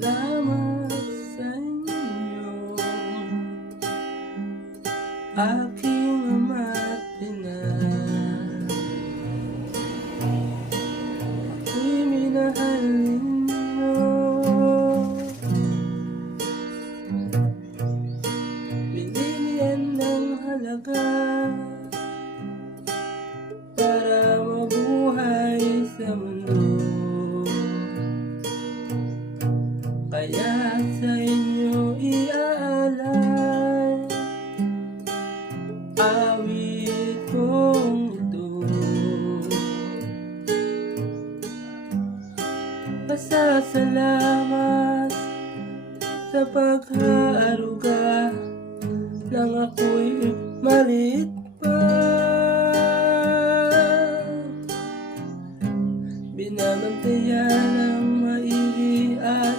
Salamat sa inyo, aking ama't ina. Ako'y minahal ninyo, binigyan ng halaga para mabuhay sa mundo. Kaya sa inyo iaalay awit kong ito. Pasasalamat sa pag-aaruga nang ako'y maliit pa. Binabantayan ng maigi at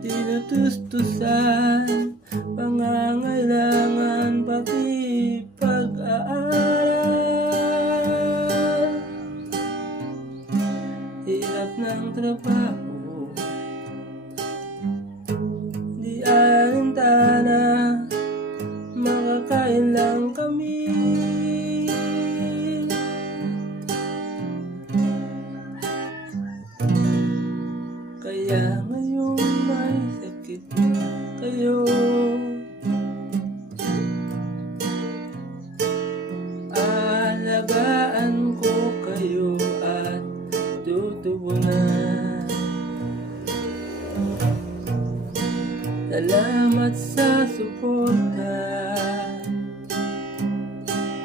tinutustusan pangangailangan pati pag-aaral. Hirap ng trabaho, di alintana, makakain lang kami. Kaya ngayon may sakit kayo, alagaan ko kayo at tutubunan. Salamat sa suporta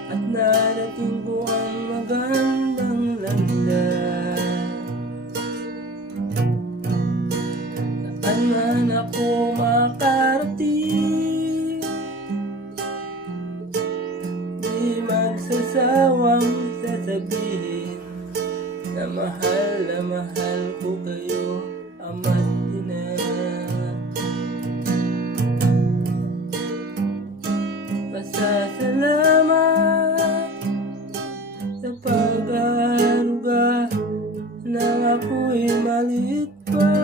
at narating ko ang magandang landas. Saan man ako makarating, di magsasawang sasabihin na mahal ko kayo, ama't ina. Pasasalamat sa pag-aaruga nang ako'y maliit pa.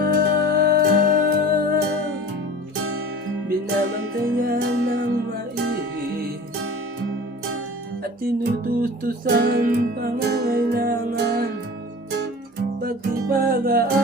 Binabantayan ng maigi at tinutustusan pangangailangan pati pag-aaral.